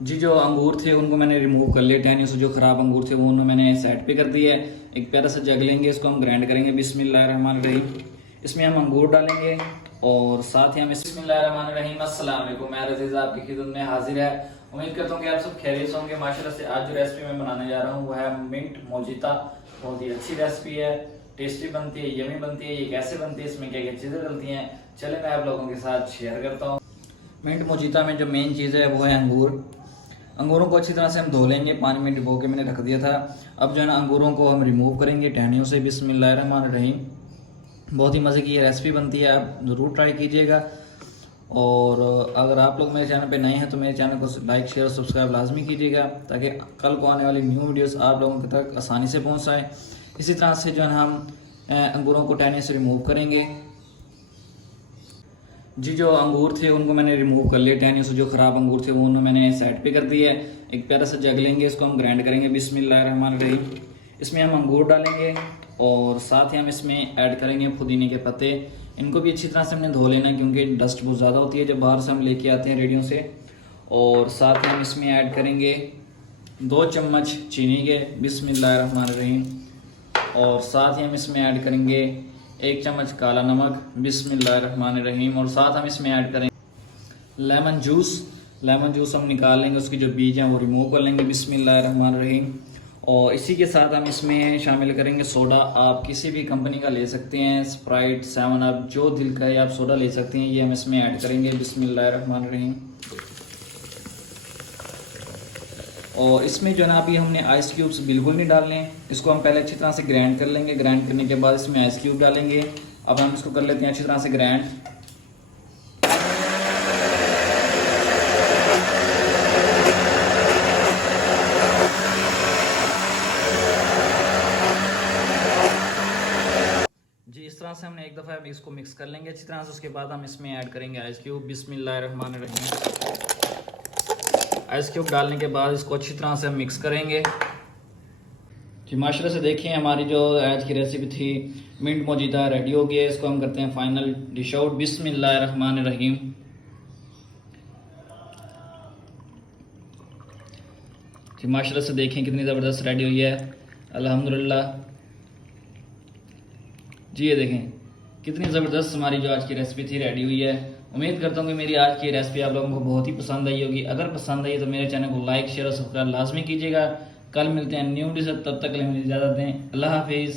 जी, जो अंगूर थे उनको मैंने रिमूव कर लिया, टहनियों से जो ख़राब अंगूर थे वो उन्होंने मैंने साइड पे कर दिया है। एक प्यारा सा जग लेंगे, इसको हम ग्राइंड करेंगे बिस्मिल्लाहिर्रहमानिर्रहीम। इसमें हम अंगूर डालेंगे और साथ ही हम बिस्मिल्लाहिर्रहमानिर्रहीम। अस्सलाम वालेकुम, मैं रज़ीज़ आपकी खिदमत में हाजिर है। उम्मीद करता हूँ कि आप सब खैरियत से होंगे। माशाल्लाह से आज जो रेसिपी मैं बनाने जा रहा हूँ वो है मिंट मोजिता। बहुत ही अच्छी रेसिपी है, टेस्टी बनती है, यमी बनती है। ये कैसे बनती है, इसमें क्या क्या चीज़ें डलती हैं, चले मैं आप लोगों के साथ शेयर करता हूँ। मिंट मोजिता में जो मेन चीज़ है वो है अंगूर। अंगूरों को अच्छी तरह से हम धो लेंगे, पानी में डुबो के मैंने रख दिया था। अब जो है ना अंगूरों को हम रिमूव करेंगे टहनियों से बिस्मिल्लाहिर्रहमानिर्रहीम। बहुत ही मज़े की ये रेसिपी बनती है, आप ज़रूर ट्राई कीजिएगा। और अगर आप लोग मेरे चैनल पे नए हैं तो मेरे चैनल को लाइक शेयर और सब्सक्राइब लाजमी कीजिएगा, ताकि कल को आने वाली न्यू वीडियोस आप लोगों तक आसानी से पहुंच जाए। इसी तरह से जो है हम अंगूरों को टहनी से रिमूव करेंगे। जी, जो अंगूर थे उनको मैंने रिमूव कर लिया, टहनियों से जो ख़राब अंगूर थे वो उन्होंने मैंने साइड पे कर दिया है। एक प्यारा सा जग लेंगे, इसको हम ग्राइंड करेंगे बिस्मिल्लाहिर्रहमानिर्रहीम। इसमें हम अंगूर डालेंगे और साथ ही हम इसमें ऐड करेंगे पुदीने के पत्ते। इनको भी अच्छी तरह से हमने धो लेना है, क्योंकि डस्ट बहुत ज़्यादा होती है जब बाहर से हम लेके आते हैं रेडियो से। और साथ ही हम इसमें ऐड करेंगे 2 चम्मच चीनी के बिस्मिल्लाहिर्रहमानिर्रहीम। और साथ ही हम इसमें ऐड करेंगे 1 चम्मच काला नमक बिस्मिल्लाहिर्रहमानिर्रहीम। और साथ हम इसमें ऐड करेंगे लेमन जूस। लेमन जूस हम निकाल लेंगे, उसकी जो बीज हैं वो रिमूव कर लेंगे बिस्मिल्लाहिर्रहमानिर्रहीम। और इसी के साथ हम इसमें शामिल करेंगे सोडा। आप किसी भी कंपनी का ले सकते हैं, स्प्राइट, 7 अप, जो दिल करे आप सोडा ले सकते हैं। ये हम इसमें ऐड करेंगे बिस्मिल्लाहिर्रहमानिर्रहीम। और इसमें जो है ना अभी हमने आइस क्यूब्स बिल्कुल नहीं डालने, इसको हम पहले अच्छी तरह से ग्राइंड कर लेंगे। ग्राइंड करने के बाद इसमें आइस क्यूब डालेंगे। अब हम इसको कर लेते हैं अच्छी तरह से ग्राइंड। जी, इस तरह से हमने एक दफ़ा इसको मिक्स कर लेंगे अच्छी तरह से। उसके बाद हम इसमें ऐड करेंगे आइस क्यूब बिस्मिल्लाहिर्रहमानिर्रहीम। आइस क्यूब डालने के बाद इसको अच्छी तरह से हम मिक्स करेंगे। जी, माशाल्लाह से देखिए हमारी जो आज की रेसिपी थी मिंट मोजिता रेडी हो गई है। इसको हम करते हैं फाइनल डिश आउट बिस्मिल्लाहिर्रहमानिर्रहीम। जी, माशाल्लाह से देखें कितनी ज़बरदस्त रेडी हुई है, अल्हम्दुलिल्लाह। जी, ये देखें कितनी ज़बरदस्त हमारी जो आज की रेसिपी थी रेडी हुई है। उम्मीद करता हूँ कि मेरी आज की रेसिपी आप लोगों को बहुत ही पसंद आई होगी। अगर पसंद आई तो मेरे चैनल को लाइक शेयर और सब्सक्राइब लाजमी कीजिएगा। कल मिलते हैं न्यू डिश, तब तक के लिए मुझे इजाज़त दें। अल्लाह हाफिज़।